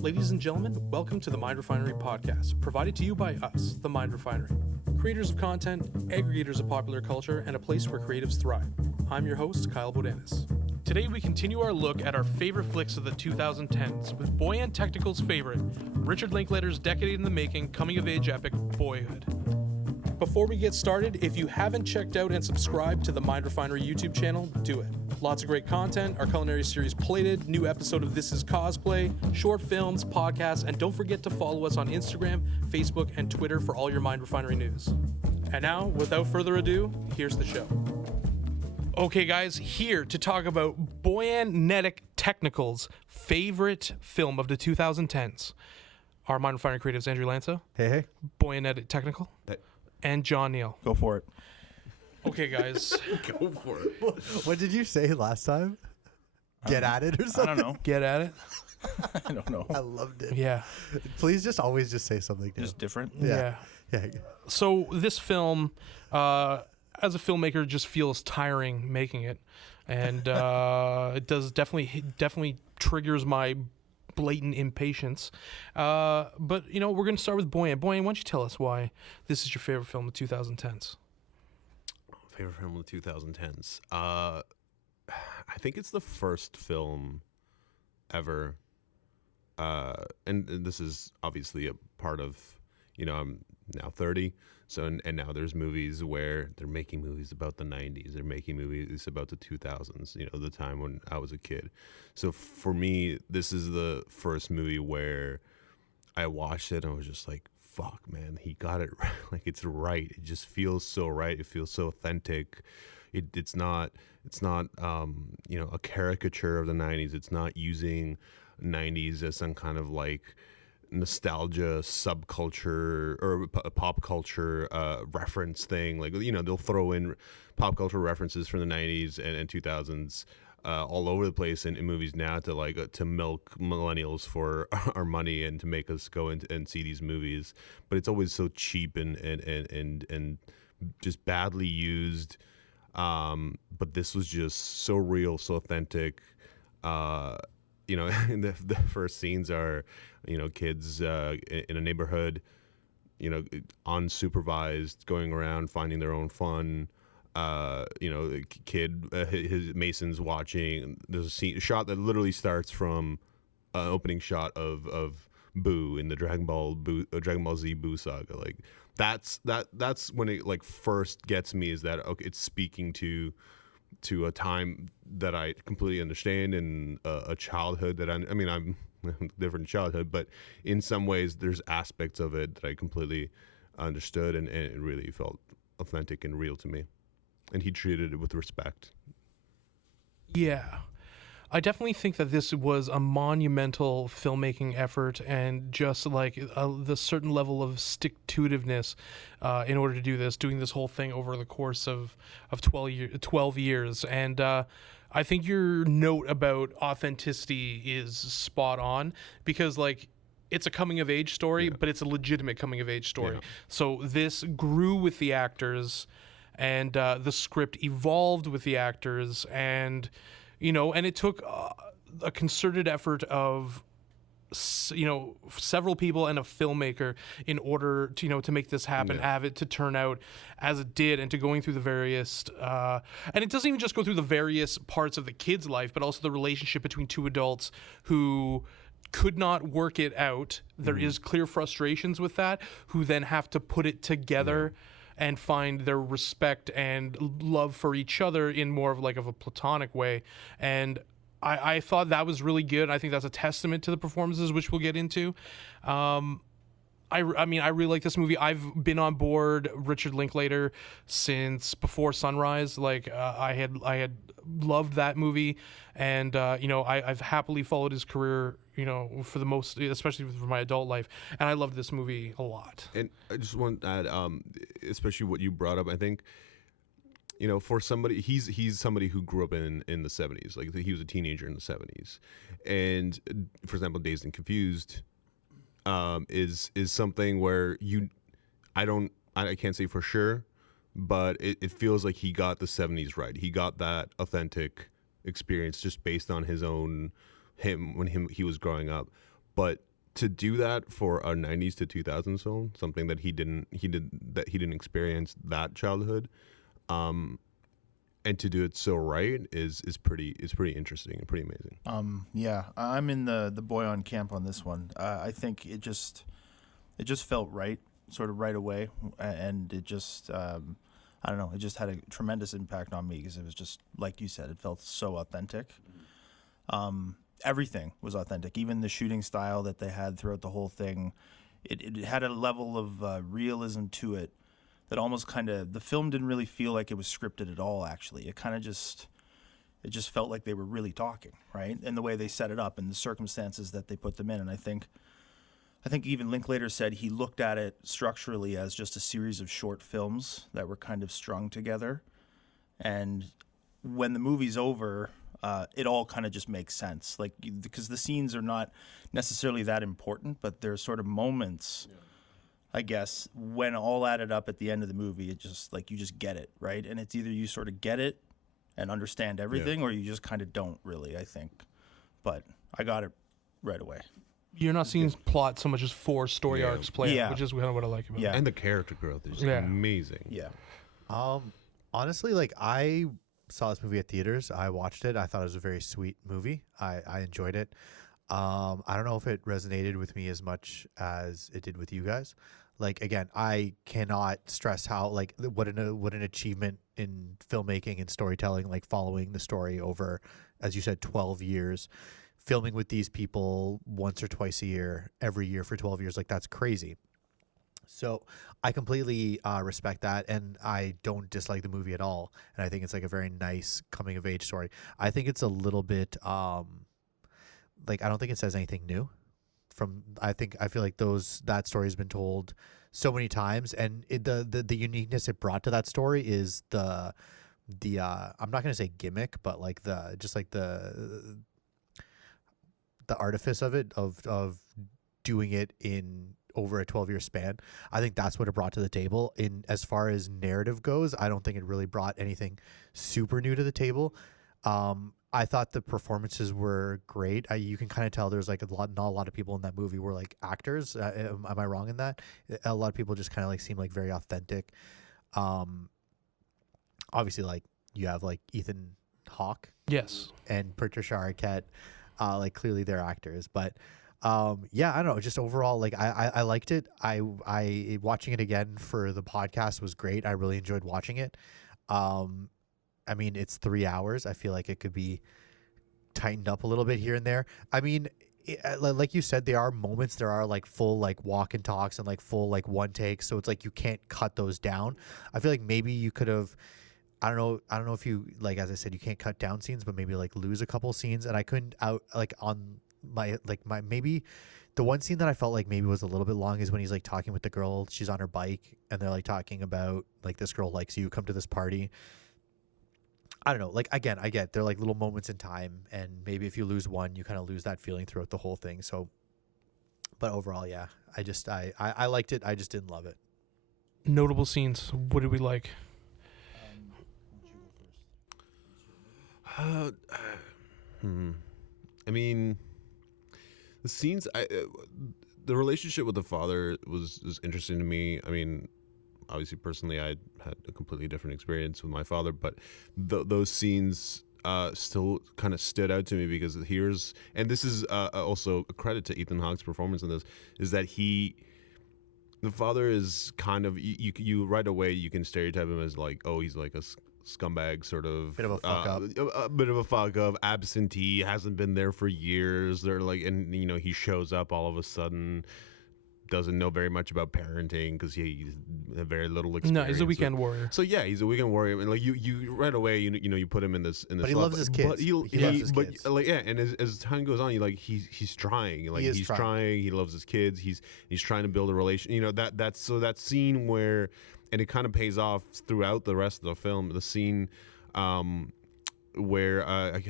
Ladies and gentlemen, welcome to the Mind Refinery podcast, provided to you by us, the Mind Refinery, creators of content, aggregators of popular culture, and a place where creatives thrive. I'm your host, Kyle Bodanis. Today we continue our look at our favorite flicks of the 2010s with Bojan Technical's favorite, Richard Linklater's decade in the making coming-of-age epic, Boyhood. Before we get started, if you haven't checked out and subscribed to the Mind Refinery YouTube channel, do it. Lots of great content, our culinary series Plated, new episode of This Is Cosplay, short films, podcasts, and don't forget to follow us on Instagram, Facebook, and Twitter for all your Mind Refinery news. And now, without further ado, here's the show. Okay guys, here to talk about Bojan Technical's favorite film of the 2010s. Our Mind Refinery creatives, Andrew Lanza. Hey. Bojan Technical. Hey. And John Neal. Go for it. Okay, guys. Go for it. What did you say last time? Get at it or something? I don't know. Get at it. I don't know. I loved it. Yeah. Please always say something new. Just different. Yeah. So this film, as a filmmaker, just feels tiring making it, and it does definitely triggers my blatant impatience. But you know, we're gonna start with Bojan. Bojan, why don't you tell us why this is your favorite film of 2010s? Favorite film of the 2010s. I think it's the first film ever, and this is obviously a part of, you know, I'm now 30, so and now there's movies where they're making movies about the 90s, they're making movies about the 2000s, you know, the time when I was a kid. So for me, this is the first movie where I watched it and I was just like, fuck, man, he got it right. Like, it's right. It just feels so right. It feels so authentic. It's not you know, a caricature of the 90s. It's not using 90s as some kind of like nostalgia subculture or pop culture reference thing. Like, you know, they'll throw in pop culture references from the 90s and 2000s all over the place in movies now to milk millennials for our money and to make us go and see these movies. But it's always so cheap and just badly used. But this was just so real, so authentic. You know, the first scenes are, you know, kids in a neighborhood, you know, unsupervised, going around finding their own fun. You know, the kid, his Mason's watching. There's a shot that literally starts from an opening shot of Boo in the Dragon Ball Z Boo saga. Like, that's when it like first gets me, is that okay, it's speaking to a time that I completely understand, and a childhood that I mean I'm different childhood, but in some ways there's aspects of it that I completely understood, and it really felt authentic and real to me. And he treated it with respect. Yeah. I definitely think that this was a monumental filmmaking effort, and just like the certain level of stick-to-itiveness in order to do this, doing this whole thing over the course of 12 years. And I think your note about authenticity is spot on, because like, it's a coming-of-age story, but it's a legitimate coming-of-age story. Yeah. So this grew with the actors, and the script evolved with the actors, and you know, and it took a concerted effort of, you know, several people and a filmmaker in order to, you know, to make this happen, have it to turn out as it did, and to going through the various, and it doesn't even just go through the various parts of the kid's life, but also the relationship between two adults who could not work it out. There is clear frustrations with that, who then have to put it together and find their respect and love for each other in more of like of a platonic way. And I thought that was really good. I think that's a testament to the performances, which we'll get into. I mean, I really like this movie. I've been on board Richard Linklater since before Sunrise. Like, I had loved that movie, and you know, I've happily followed his career, you know, for the most, especially for my adult life, and I loved this movie a lot. And I just want to add, especially what you brought up. I think, you know, for somebody, he's somebody who grew up in the 70s. Like, he was a teenager in the 70s, and for example, Dazed and Confused is something where I can't say for sure, but it feels like he got the 70s right. He got that authentic experience just based on his own he was growing up. But to do that for a 90s to 2000s film, something that he didn't experience that childhood, and to do it so right is pretty interesting and pretty amazing. Yeah, I'm in the Boyan camp on this one. I think it just felt right, sort of right away, and it just I don't know, it just had a tremendous impact on me because it was just like you said, it felt so authentic. Everything was authentic, even the shooting style that they had throughout the whole thing. It had a level of realism to it that almost the film didn't really feel like it was scripted at all, actually. It just felt like they were really talking, right? And the way they set it up and the circumstances that they put them in. And I think even Linklater said he looked at it structurally as just a series of short films that were kind of strung together. And when the movie's over, it all kind of just makes sense, like, because the scenes are not necessarily that important, but there's sort of moments, I guess, when all added up at the end of the movie, it just, like, you just get it, right? And it's either you sort of get it and understand everything, or you just kind of don't really, I think. But I got it right away. You're not seeing plot so much as 4 story arcs play out, which is kind of what I like about it. And the character growth is amazing. Yeah. Honestly, like, I saw this movie at theaters. I watched it. I thought it was a very sweet movie. I enjoyed it. I don't know if it resonated with me as much as it did with you guys. Like, again, I cannot stress how, like, what an achievement in filmmaking and storytelling, like, following the story over, as you said, 12 years, filming with these people once or twice a year, every year for 12 years. Like, that's crazy. So I completely respect that, and I don't dislike the movie at all. And I think it's like a very nice coming of age story. I think it's a little bit like, I don't think it says anything new. I feel like that story has been told so many times, and the uniqueness it brought to that story is the I'm not gonna say gimmick, but like the artifice of it, of doing it in over a 12-year span. I think that's what it brought to the table. In as far as narrative goes, I don't think it really brought anything super new to the table. I thought the performances were great. You can kind of tell there's like not a lot of people in that movie were like actors. Am I wrong in that? A lot of people just kind of like seem like very authentic. Obviously, like, you have like Ethan Hawke, Yes. and Patricia Arquette, like, clearly they're actors, but yeah, I don't know, just overall, like, I liked it. I watching it again for the podcast was great. I really enjoyed watching it. I mean, it's 3 hours. I feel like it could be tightened up a little bit here and there. I mean, like you said, there are moments, there are like full like walk and talks and like full like one take, so it's like you can't cut those down. I feel like maybe you could have, I don't know if you, like, as I said, you can't cut down scenes, but maybe like lose a couple scenes. And I couldn't maybe the one scene that I felt like maybe was a little bit long is when he's like talking with the girl. She's on her bike and they're like talking about like, this girl likes you, come to this party. I don't know. Like, again, I get they're like little moments in time, and maybe if you lose one, you kind of lose that feeling throughout the whole thing. So, but overall, yeah, I liked it. I just didn't love it. Notable scenes. What did we like? I mean, the scenes, the relationship with the father was interesting to me. I mean, obviously, personally, I had a completely different experience with my father, but those scenes still kind of stood out to me because and this is also a credit to Ethan Hawke's performance in this, is that the father is kind of, you right away, you can stereotype him as like, oh, he's like a scumbag, sort of bit of a fuck up, a bit of a fuck up, absentee, hasn't been there for years. They're like, and you know, he shows up all of a sudden, doesn't know very much about parenting because he's very little experience. No, he's a weekend warrior. So yeah, he's a weekend warrior. I mean, like you right away, you put him in this. But he loves his kids. But he loves his kids. Like, yeah, and as time goes on, he's trying. Like, he's trying. He loves his kids. He's trying to build a relation. You know, that's that scene where, and it kind of pays off throughout the rest of the film. The scene where I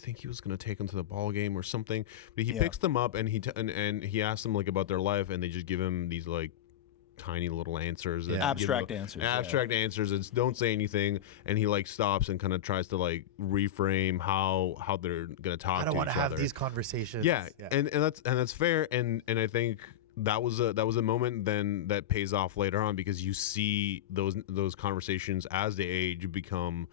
think he was gonna take them to the ball game or something, but he picks them up and he asks them like about their life, and they just give him these like tiny little answers, that, Yeah. Abstract answers, yeah. abstract answers. It's don't say anything, and he like stops and kind of tries to like reframe how they're gonna talk. I don't want want to to have these conversations. Yeah, and that's fair, and I think that was a moment then that pays off later on, because you see those conversations as they age become,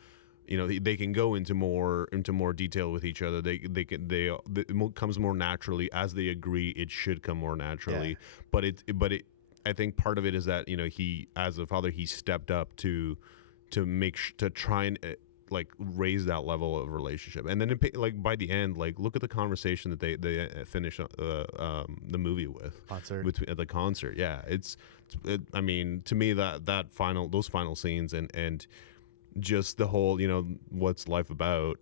you know, they can go into more detail with each other. It comes more naturally as they agree. It should come more naturally, but it I think part of it is that, you know, he, as a father, he stepped up to try and like raise that level of relationship. And then like by the end, like look at the conversation that they finish the movie with at the concert. Yeah, I mean, to me those final scenes and just the whole, you know, what's life about?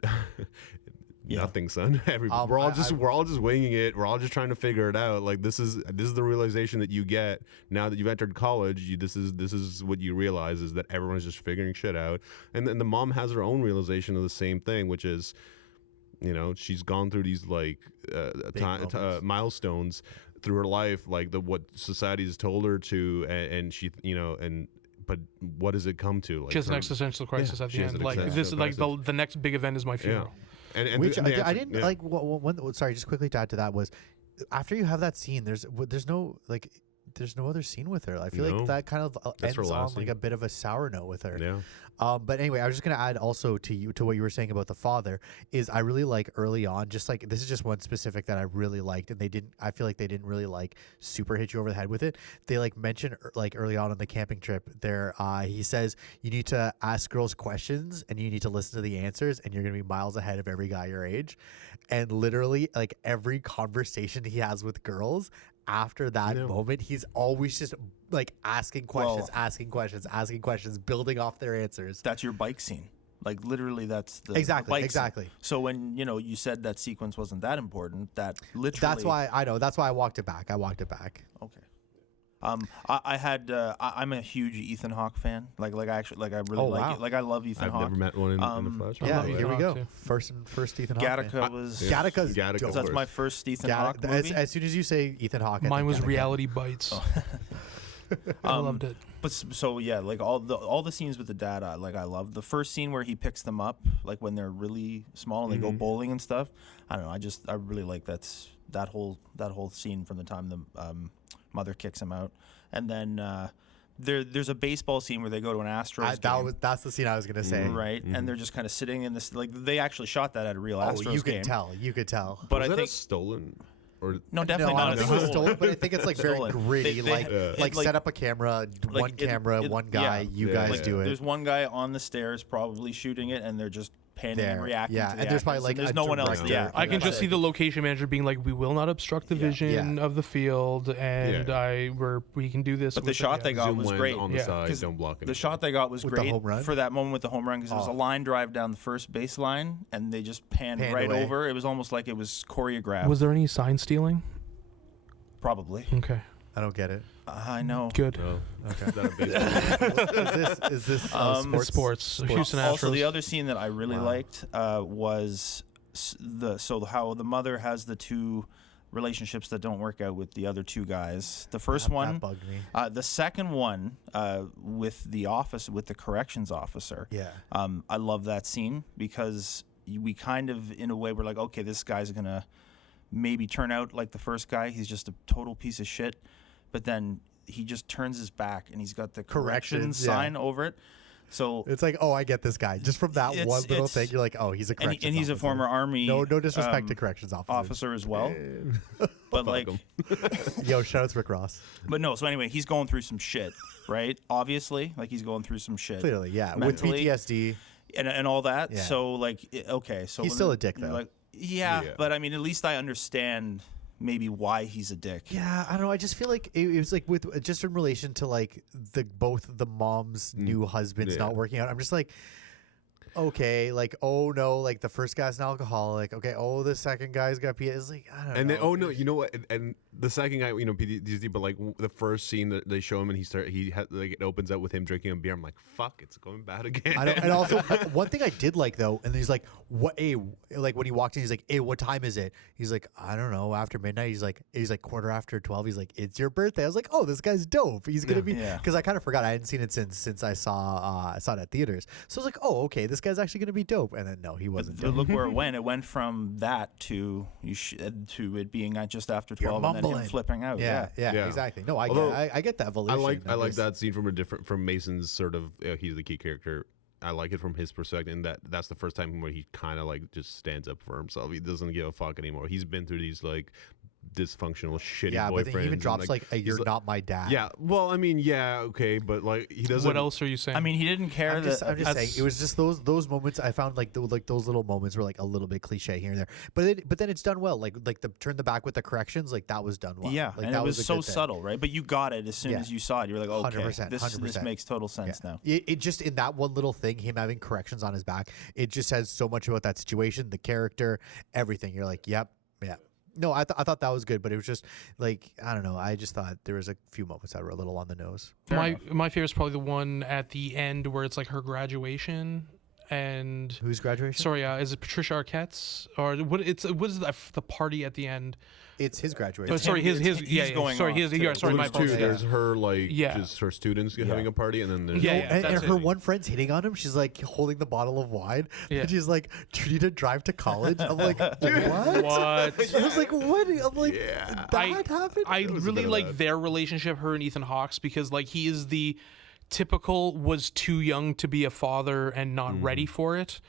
Nothing, son. We're all just winging it. We're all just trying to figure it out. Like this is the realization that you get now that you've entered college. This is what you realize, is that everyone's just figuring shit out. And then the mom has her own realization of the same thing, which is, you know, she's gone through these like milestones through her life, like what society has told her to, and she, you know, but what does it come to? Like, she has an existential crisis at she the has end. an Like this is like the next big event is my funeral. Yeah. And Which the I didn't like. Sorry, just quickly to add to that was, after you have that scene, there's no other scene with her. I feel like that kind of ends on like a bit of a sour note with her. Yeah. But anyway, I was just gonna add also to what you were saying about the father is I really like early on, just like this is just one specific that I really liked, and I feel like they didn't really like super hit you over the head with it. They like mention like early on the camping trip there, he says you need to ask girls questions and you need to listen to the answers, and you're gonna be miles ahead of every guy your age. And literally like every conversation he has with girls after that moment, he's always just like asking questions, building off their answers. That's your bike scene. Like literally, that's the exactly. bike scene. So when you said that sequence wasn't that important, that literally. That's why I know. That's why I walked it back. Okay. I'm a huge Ethan Hawke fan. I really like it. Like I love Ethan Hawke. I've never met one in the flesh. Yeah, Ethan here we Hawke go. too. First Ethan Hawke. Gattaca's Gattaca's that's my first Ethan Hawke movie. As soon as you say Ethan Hawke, Mine was Reality Bites. I loved it. But so yeah, like all the scenes with the dad, I love the first scene where he picks them up, like when they're really small and they go bowling and stuff. I don't know. I really like that whole scene from the time the mother kicks him out, and then there's a baseball scene where they go to an Astros game. That's the scene I was gonna say. Right, and they're just kind of sitting in this, like they actually shot that at a real Astros game. You could tell. But was I think stolen. Or no, definitely I not. don't think it was stolen, but I think it's like very Stolen. gritty. They Set up a camera, one guy, you guys do it. There's one guy on the stairs probably shooting it, and they're just panning and reacting. Yeah, to the and there's probably actors, like there's a no one else. director. Yeah, I can just see the location manager being like, "We will not obstruct the vision Yeah. of the field, and we can do this." But the shot they got Zoom was lens great. on the side, 'Cause don't block it. The shot they got was With the great home run? for that moment with the home run, because it was a line drive down the first base line, and they just panned right away. over. It was almost like it was choreographed. Was there any sign stealing? Probably. Okay, I don't get it. I know. good. Oh, Okay. is that a baseball? Is this Sports. Houston Astros. Also, the other scene that I really liked was how the mother has the two relationships that don't work out with the other two guys. The first one, that bugged me. The second one with the corrections officer. Yeah. I love that scene because we kind of, in a way, we're like, okay, this guy's gonna maybe turn out like the first guy. He's just a total piece of shit. But then he just turns his back and he's got the corrections sign over it. So it's like, oh, I get this guy. Just from that one little thing, you're like, oh, he's a corrections and he's officer. a former Army. No disrespect to corrections officer as well. But like, yo, shout out to Rick Ross. But no. So anyway, he's going through some shit, right? Obviously, like he's going through some shit. Clearly, yeah, mentally, with PTSD and all that. Yeah. So like, okay, so he's still a dick though. Like, yeah, but I mean, at least I understand maybe why he's a dick. Yeah, I don't know. I just feel like it was like with just in relation to like both the mom's new husbands not working out. I'm just like, okay, like, oh no, like the first guy's an alcoholic. Okay, oh the second guy's got PS. Like, I don't know. And then, oh no, you know what? And the second guy, PTSD, but like the first scene that they show him and it opens up with him drinking a beer. I'm like, fuck, it's going bad again. I know, and also one thing I did like though, and he's like, "What? Hey," like when he walked in, he's like, "Hey, what time is it?" He's like, "I don't know, after midnight." He's like 12:15. He's like, "It's your birthday." I was like, "Oh, this guy's dope. He's gonna be," because I kind of forgot I hadn't seen it since I saw it at theaters. So I was like, "Oh, okay, this guy's actually gonna be dope." And then no, he wasn't. But look where it went. It went from that to it being just after 12 and then him flipping out. Yeah, exactly. No, I get that evolution. I like that scene from Mason's sort of. He's the key character. I like it from his perspective, and that's the first time where he kind of like just stands up for himself. He doesn't give a fuck anymore. He's been through these like dysfunctional, shitty boyfriends. Yeah, but then he even drops like "You're like, not my dad." Yeah, well, I mean, yeah, okay, but like he doesn't. What else are you saying? I mean, he didn't care. I'm just saying it was just those moments. I found like those little moments were like a little bit cliche here and there, but then it's done well. Like the turn the back with the corrections, like that was done well. Yeah, like, and that it was so good thing. subtle, right? But you got it as soon as you saw it. You were like, okay, 100%, this makes total sense now. It just in that one little thing, him having corrections on his back, it just says so much about that situation, the character, everything. You're like, yep, yeah. No, I thought that was good, but it was just like, I don't know. I just thought there was a few moments that were a little on the nose. My favorite is probably the one at the end where it's like her graduation and whose graduation? Sorry, is it Patricia Arquette's or what? What is the party at the end? It's his graduation. Oh, sorry, his going sorry, sorry, my two. apologies. There's her just her students having a party, and then there's and her one friend's hitting on him. She's like holding the bottle of wine, and she's like, "Do you need to drive to college?" I'm like, "Dude, what?" What? I was like, "What?" I'm like, "That happened." I really like their relationship, her and Ethan Hawke's, because like he is the typical was too young to be a father and not ready for it.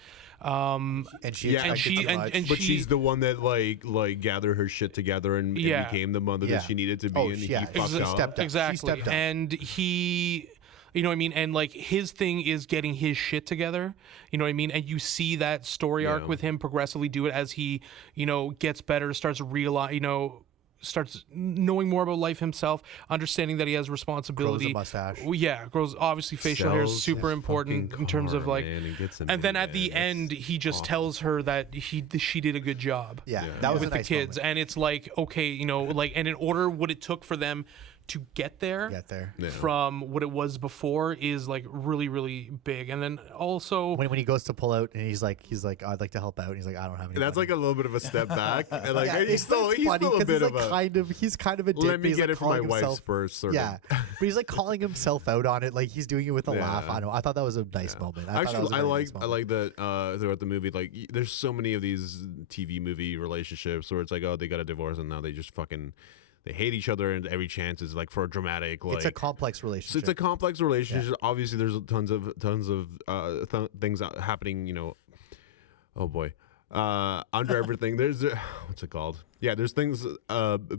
And she's the one that like gathered her shit together and became the mother that she needed to be, and he fucked up. Exactly, and he, you know what I mean, and like his thing is getting his shit together, you know what I mean, and you see that story arc with him progressively do it as he, gets better, starts starts knowing more about life himself, understanding that he has responsibility. Grows a mustache. Well, yeah, grows. Obviously, facial hair is super important in terms of like. And then at the end, he just tells her that she did a good job. Yeah, that was with a nice the kids, moment. and it's like okay, and in order what it took for them to get there from what it was before is like really, really big. And then also when he goes to pull out and he's like I'd like to help out, and he's like, I don't have any that's money. like a little bit of a step back, and like he's still a bit of a he's kind of a dick. Let me get like it for my wife's first sort of. But he's like calling himself out on it, like he's doing it with a laugh. I know, I thought that was a nice moment. I like that throughout the movie, like there's so many of these TV movie relationships where it's like, oh, they got a divorce and now they just fucking they hate each other, and every chance is like for a dramatic. Like, it's a complex relationship. So it's a complex relationship. Yeah. Obviously, there's tons of things happening. Oh boy, under everything. There's what's it called? Yeah, there's things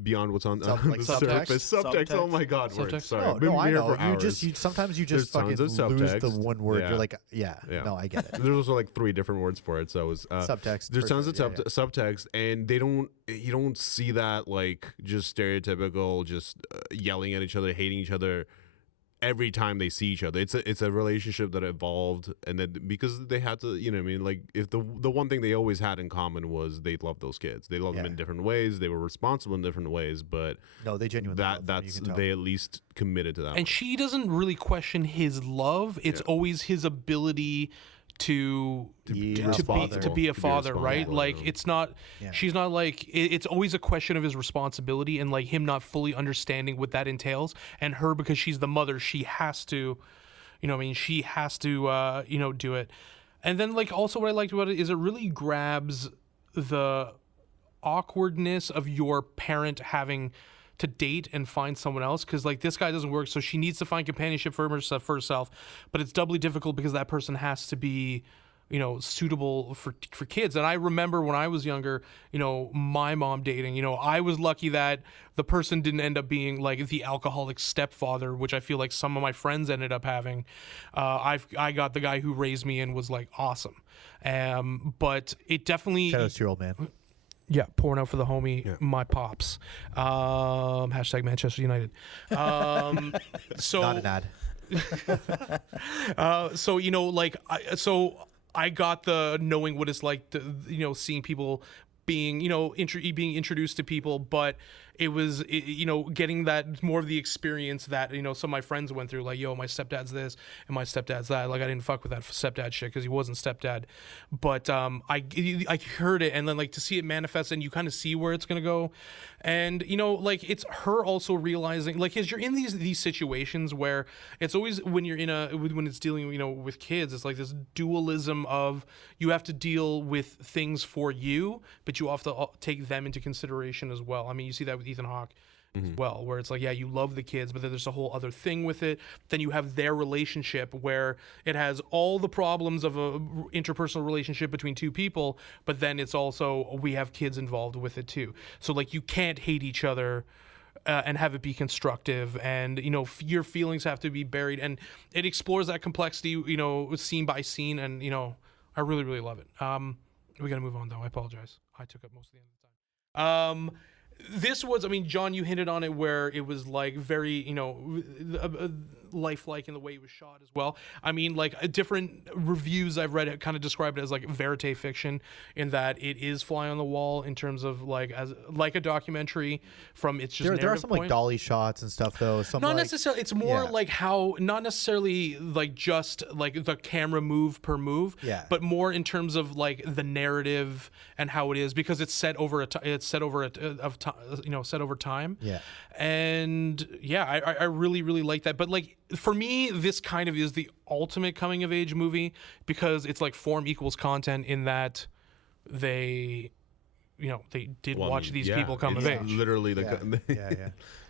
beyond what's on the surface. Subtext. Oh my God, words. Sorry. No, I know. Sometimes you just fucking lose the one word. Yeah. You're like, no, I get it. There's also like 3 different words for it. So it was subtext. There's tons of subtext, and you don't see that like just stereotypical, just yelling at each other, hating each other every time they see each other. It's a relationship that evolved, and then because they had to, like if the one thing they always had in common was they loved those kids. They loved them in different ways. They were responsible in different ways, but no, they genuinely that's they at least committed to that. And she doesn't really question his love. It's always his ability to be a father, right? Like it's not she's not like it's always a question of his responsibility and like him not fully understanding what that entails, and her, because she's the mother, she has to she has to do it. And then like also what I liked about it is it really grabs the awkwardness of your parent having to date and find someone else, because like this guy doesn't work, so she needs to find companionship for herself, but it's doubly difficult because that person has to be suitable for kids. And I remember when I was younger, my mom dating, I was lucky that the person didn't end up being like the alcoholic stepfather, which I feel like some of my friends ended up having. I got the guy who raised me and was like awesome. But it definitely shout out to your old man. Yeah, pouring out for the homie, my pops. Hashtag Manchester United. So not an ad. So I got the knowing what it's like to, seeing people being, being introduced to people, but it was getting that more of the experience that some of my friends went through, like, yo, my stepdad's this and my stepdad's that. Like, I didn't fuck with that stepdad shit because he wasn't stepdad, but I heard it, and then like to see it manifest, and you kind of see where it's gonna go, and like it's her also realizing, like, as you're in these situations where it's always when you're when it's dealing with kids, it's like this dualism of you have to deal with things for you, but you have to take them into consideration as well. I mean, you see that with Ethan Hawke as well, where it's like, yeah, you love the kids, but then there's a whole other thing with it. Then you have their relationship where it has all the problems of a interpersonal relationship between two people, but then it's also, we have kids involved with it too. So like, you can't hate each other and have it be constructive, and your feelings have to be buried, and it explores that complexity scene by scene, and I really, really love it. We gotta move on though. I apologize, I took up most of the end of the time. This was, I mean, John, you hinted on it, where it was like very, lifelike in the way it was shot as well. I mean, like, different reviews I've read kind of describe it as like verite fiction, in that it is fly on the wall in terms of like a documentary from its just there are some point. like dolly shots and stuff though. Some not like, necessarily. It's more like how, not necessarily like just like the camera move per move, but more in terms of like the narrative and how it is, because it's set over set over time. Yeah. And yeah, I really, really like that. But like, for me, this kind of is the ultimate coming of age movie, because it's like form equals content, in that they did watch these people come of age. Literally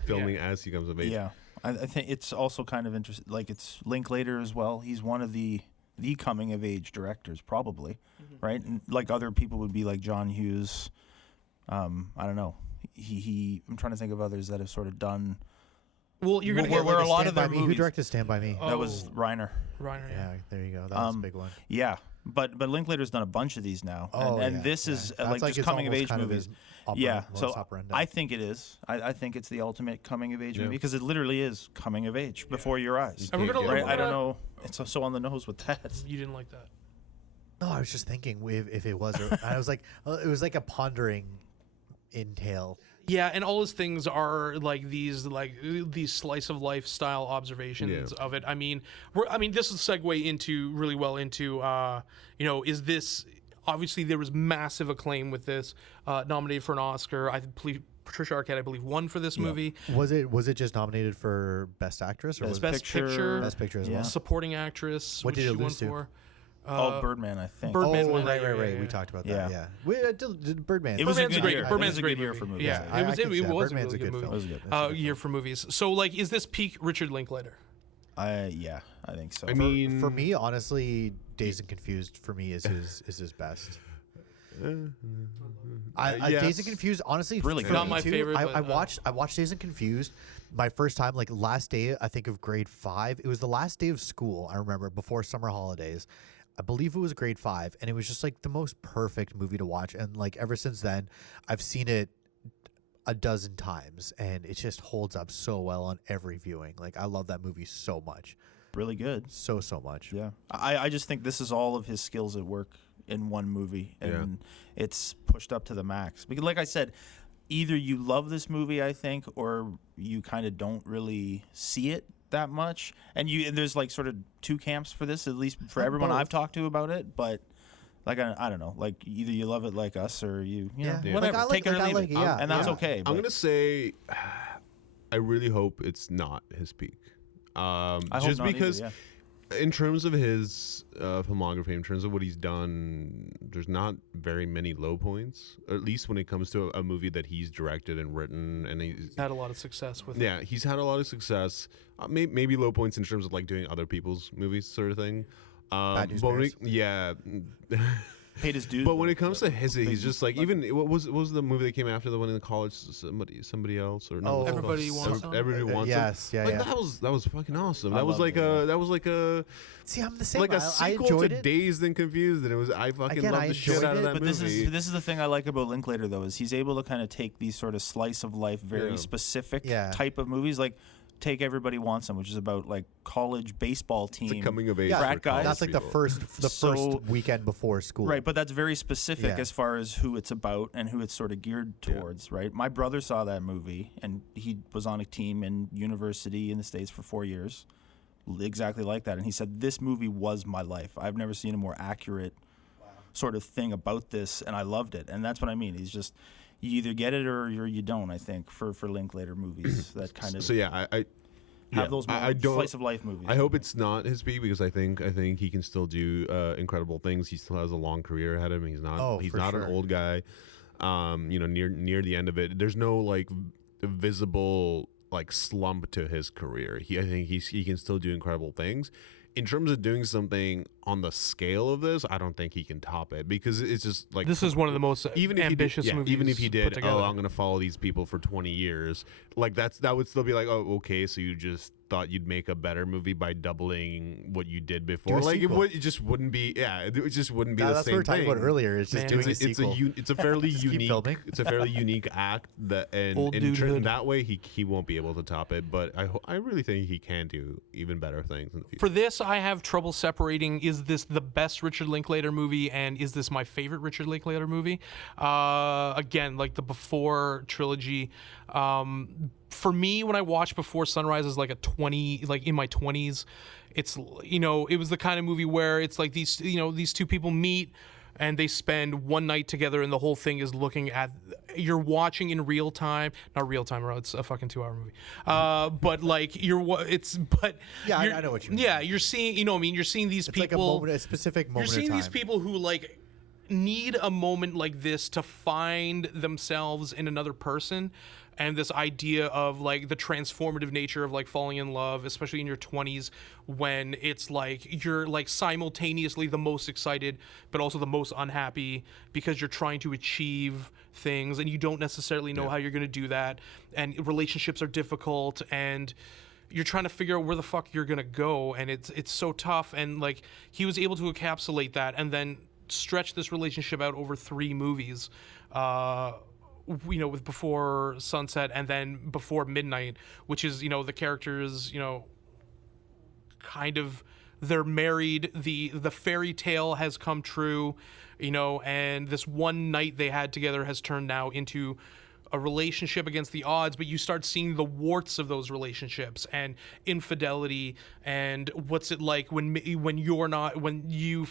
filming as he comes of age. Yeah, I think it's also kind of interesting. Like, it's Linklater as well. He's one of the coming of age directors, probably, right? And like, other people would be like John Hughes. I don't know. I'm trying to think of others that have sort of done. Well, you're gonna where a lot of their movies. Who directed Stand By Me? That was Reiner. Yeah, there you go. That was a big one. Yeah, but Linklater's done a bunch of these now, and this is like just coming of age movies. So I think it is. I think it's the ultimate coming of age movie, because it literally is coming of age before your eyes. And I don't know. It's so on the nose with that. You didn't like that? No, I was just thinking if it was. I was like, it was like a pondering entail. Yeah, and all his things are like these slice of life style observations of it. I mean, this is a segue into really well into is this, obviously there was massive acclaim with this, nominated for an Oscar. I believe Patricia Arquette, I believe, won for this movie. Was it just nominated for Best Actress or Best Picture? Best Picture as well. Supporting Actress. What did it lose to? For. Birdman, I think. Birdman won right. Yeah. We talked about that. Yeah. Birdman. It was a Birdman's good year. Birdman's a good year for movies. Yeah, it was a really good movie. It was a good year for movies. So, like, is this peak Richard Linklater? I think so. I mean, for me, honestly, Dazed and Confused for me is his best. Dazed and Confused, honestly, really good. Not my favorite. I watched Dazed and Confused my first time, like last day, I think, of grade 5. It was the last day of school, I remember, before summer holidays. I believe it was grade 5, and it was just like the most perfect movie to watch. And like ever since then, I've seen it a dozen times, and it just holds up so well on every viewing. Like, I love that movie so much. Really good. So much. Yeah. I just think this is all of his skills at work in one movie, and it's pushed up to the max. Because like I said, either you love this movie, I think, or you kind of don't really see it that much. And there's like sort of two camps for this, at least for everyone I've talked to about it. But like, I don't know, like either you love it like us, or you know, whatever, take it or leave it. And that's okay. I'm gonna say, I really hope it's not his peak. I just hope not because either, in terms of his filmography, in terms of what he's done, there's not very many low points, or at least when it comes to a movie that he's directed and written, and he's had a lot of success with. Yeah, he's had a lot of success. Maybe low points in terms of like doing other people's movies, sort of thing. Bad News but Bears. Paid his dues. But when it comes to his, he's just like, even what was the movie that came after the one in the college? Somebody else, or no? Everybody Wants Some? Everybody Wants Yes, Some. That was fucking awesome. That was like a See, I'm the same. like a I sequel enjoyed to it. Dazed and Confused, and it was I loved the shit out of that But movie. this is the thing I like about Linklater, though, is he's able to kind of take these sort of slice of life, very specific type of movies. Like Take Everybody Wants Some, which is about like college baseball team. It's a coming of age. Yeah, frat for guys. college That's like the people. first weekend before school. Right, but that's very specific Yeah. as far as who it's about and who it's sort of geared towards, right? My brother saw that movie, and he was on a team in university in the States for 4 years, exactly like that. And he said, this movie was my life. I've never seen a more accurate sort of thing about this, and I loved it. And that's what I mean. He's just, you either get it or you don't, I think, for Linklater movies. That kind of So yeah, I have those I don't, slice of life movies. I hope it's not his peak, because I think he can still do incredible things. He still has a long career ahead of him. He's not an old guy. Near the end of it, there's no like visible like slump to his career. I think he can still do incredible things. In terms of doing something on the scale of this, I don't think he can top it, because it's just like, This is one of the most ambitious movies. Even if he put did, together. I'm going to follow these people for 20 years, like that would still be like, oh, okay, so you just thought you'd make a better movie by doubling what you did before. Do a Like sequel. it just wouldn't be. Yeah, it just wouldn't be the That's same what we were talking thing. about earlier. It's just Man, doing a sequel. It's a fairly Just keep unique. filming. It's a fairly unique act Old in dudehood. that way he won't be able to top it. But I really think he can do even better things in the future. For this, I have trouble separating, is this the best Richard Linklater movie, and is this my favorite Richard Linklater movie? Again, like the Before trilogy. For me, when I watched Before Sunrise as like in my 20s, it's, it was the kind of movie where it's like these two people meet and they spend one night together, and the whole thing is looking at, you're watching in real time, not real time, it's a fucking 2-hour movie. But like Yeah, I know what you mean. Yeah, you're seeing, you're seeing these It's like people. a specific moment You're seeing of time. these people who like need a moment like this to find themselves in another person, and this idea of like the transformative nature of like falling in love, especially in your 20s, when it's like you're like simultaneously the most excited but also the most unhappy, because you're trying to achieve things and you don't necessarily know how you're going to do that, and relationships are difficult, and you're trying to figure out where the fuck you're going to go, and it's so tough. And like he was able to encapsulate that and then stretch this relationship out over 3 movies, with Before Sunset and then Before Midnight, which is, the characters, kind of, they're married, the fairy tale has come true, and this one night they had together has turned now into a relationship against the odds, but you start seeing the warts of those relationships and infidelity, and what's it like when you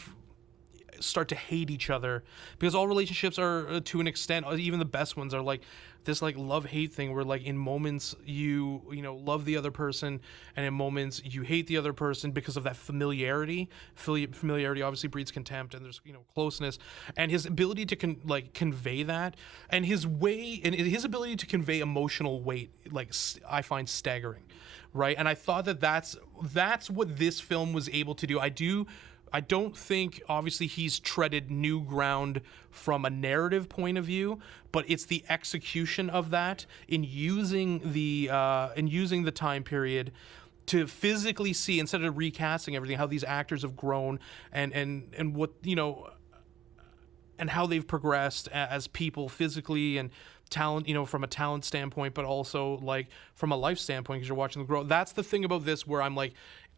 start to hate each other, because all relationships are, to an extent, even the best ones are like this like love-hate thing, where like in moments you love the other person, and in moments you hate the other person because of that familiarity. Familiarity obviously breeds contempt, and there's closeness, and his ability to convey that, and his ability to convey emotional weight, like I find staggering, right? And I thought that's what this film was able to do. I don't think, obviously, he's treaded new ground from a narrative point of view, but it's the execution of that in using the time period to physically see, instead of recasting everything, how these actors have grown and what and how they've progressed as people physically and talent, from a talent standpoint, but also like from a life standpoint, because you're watching them grow. That's the thing about this where I'm like,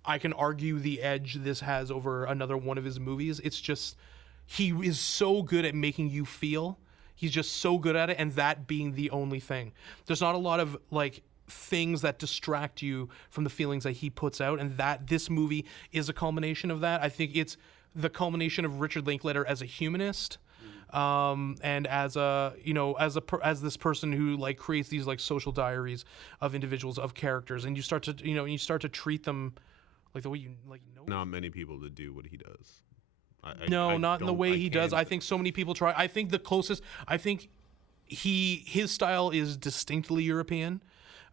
I can argue the edge this has over another one of his movies. It's just, he is so good at making you feel. He's just so good at it, and that being the only thing. There's not a lot of like things that distract you from the feelings that he puts out, and that this movie is a culmination of that. I think it's the culmination of Richard Linklater as a humanist, and as this person who like creates these like social diaries of individuals, of characters, and you start to treat them like the way you like know. Not many people to do what he does. Not in the way he does. I think so many people try. I think the closest. I think his style is distinctly European.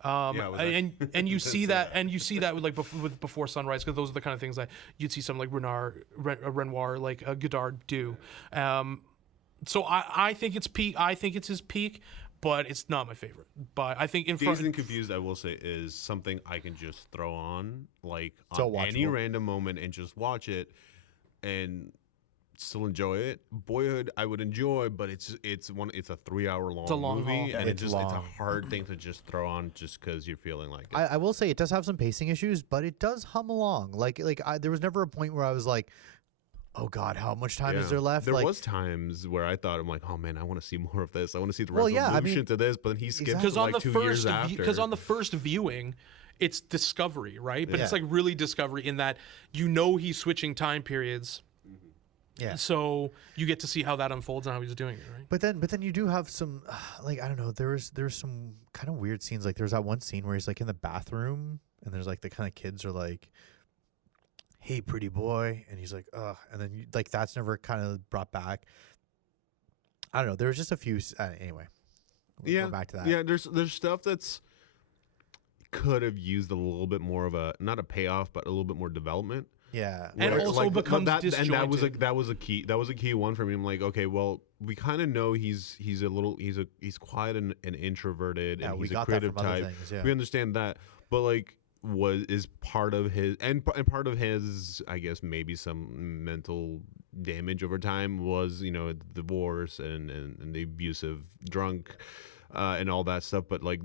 And you see that, with like with Before Sunrise, because those are the kind of things that you'd see someone like Renoir, like Godard do. So I think it's peak. I think it's his peak, but it's not my favorite. But I think Dazed and Confused, I will say, is something I can just throw on, like So on any watchable. random moment and just watch it, and still enjoy it. Boyhood, I would enjoy, but it's a 3-hour long a long movie, haul. and It's it's a long. hard thing to just throw on just because you're feeling like it. I will say it does have some pacing issues, but it does hum along. There was never a point where I was like, oh God, how much time is Yeah. there left? There like, was times where I thought, I'm like, oh man, I want to see more of this. I want to see the Well, resolution yeah, I mean, to this, but then he skipped exactly. Because to on like the 2 years first, after. because on the first viewing, it's discovery, right? But it's Yeah. like really discovery in that he's switching time periods. yeah. So you get to see how that unfolds and how he's doing it, right? But then you do have some I don't know. There's some kind of weird scenes. Like there's that one scene where he's like in the bathroom, and there's like the kind of kids are like, "Hey, pretty boy," and he's like, "Ugh," and then that's never kind of brought back. I don't know. There was just a few. Anyway, we'll yeah, go back to that. yeah. There's stuff that's could have used a little bit more of a not a payoff, but a little bit more development. Yeah. And Where, also becomes that disjointed. was a key one for me. I'm like, okay, well, we kind of know he's quiet and introverted, Yeah, and we he's a got that creative from other type. things, yeah. We understand that, but like, is part of his and part of his, I guess, maybe some mental damage over time was the divorce and the abusive drunk. And all that stuff, but like,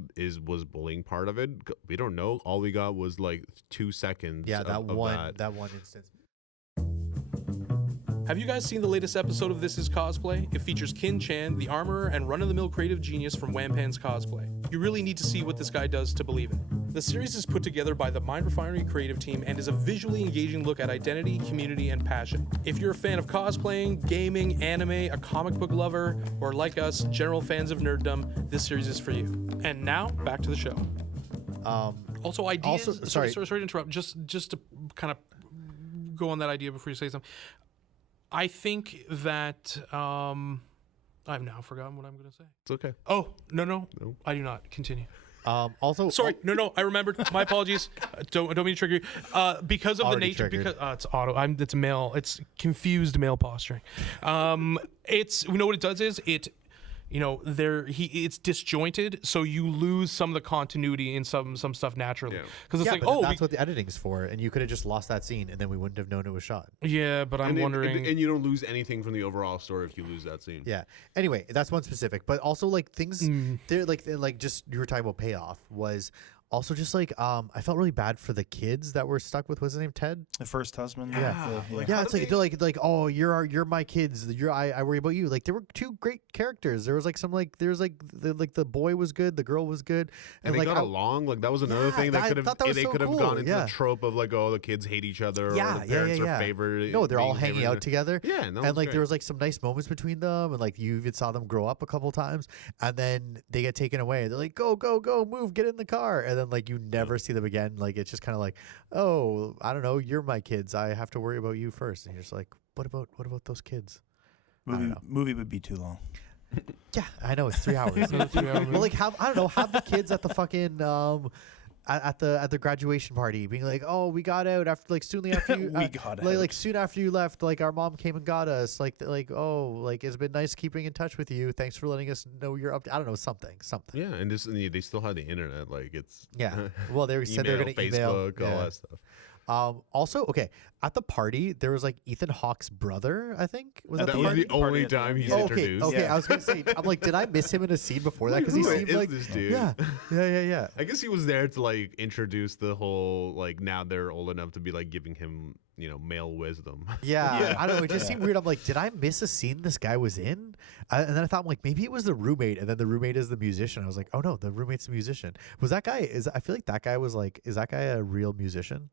was bullying part of it? We don't know. All we got was like 2 seconds. Yeah, of that one instance. Have you guys seen the latest episode of This Is Cosplay? It features Kin Chan, the armorer and run-of-the-mill creative genius from Wampan's Cosplay. You really need to see what this guy does to believe it. The series is put together by the Mind Refinery creative team and is a visually engaging look at identity, community, and passion. If you're a fan of cosplaying, gaming, anime, a comic book lover, or like us, general fans of nerddom, this series is for you. And now, back to the show. Also, ideas. Also- sorry sorry. to interrupt. Just to kind of go on that idea before you say something. I think that I've now forgotten what I'm going to say. It's okay. Oh no, I do not. Continue. Also, Sorry, no, I remembered. My apologies. Don't mean to trigger you. Because of the Already nature, triggered. because it's auto. It's male. It's confused male posturing. It's what it does is it. It's disjointed, so you lose some of the continuity in some stuff naturally. Because it's yeah, like, but oh, that's what the editing's for, and you could have just lost that scene, and then we wouldn't have known it was shot. yeah, but I'm wondering. and you don't lose anything from the overall story if you lose that scene. Yeah. Anyway, that's one specific, but also like things they're like just you were talking about payoff was also just like I felt really bad for the kids that were stuck with what's his name, Ted. The first husband. Yeah. Yeah, it's like they're like oh you're my kids. I worry about you. Like there were two great characters. There was like some like the boy was good, the girl was good, And they like got along. Like that was another thing I that could thought that have was so could have cool, gone into yeah. the trope of like, oh, the kids hate each other, or Yeah, the yeah, parents yeah, are yeah. favored. No, they're all being hanging favored. out together. Yeah, no, and that's like great. there was like some nice moments between them, and like you even saw them grow up a couple times, and then they get taken away. They're like, go, move, get in the car, and then like you never see them again. Like it's just kind of like, oh, I don't know, you're my kids. I have to worry about you first. And you're just like, what about those kids? I don't know. Movie would be too long. Yeah, I know it's 3 hours. Another 3 hour Well, like have the kids at the fucking at the graduation party being like, oh, we got out after soon after you We got like out. soon after you left, like our mom came and got us, like oh, like it's been nice keeping in touch with you, thanks for letting us know you're up to, I don't know, something. Yeah, and they still had the internet. Like it's Yeah. Well, they said they were email, going to email. Facebook, all Yeah. that stuff. Also, okay, at the party there was like Ethan Hawke's brother, I think. Was at That the was party? the only at the time end. he's Oh, introduced. Okay, Yeah. I was gonna say, I'm like, did I miss him in a scene before that? Because he Who seemed is like this dude? yeah. I guess he was there to like introduce the whole like now they're old enough to be like giving him male wisdom. Yeah, Yeah. I don't know. It just seemed weird. I'm like, did I miss a scene this guy was in? And then I thought, I'm like, maybe it was the roommate, and then the roommate is the musician. I was like, oh no, the roommate's the musician. Was that guy? I feel like that guy was like, is that guy a real musician?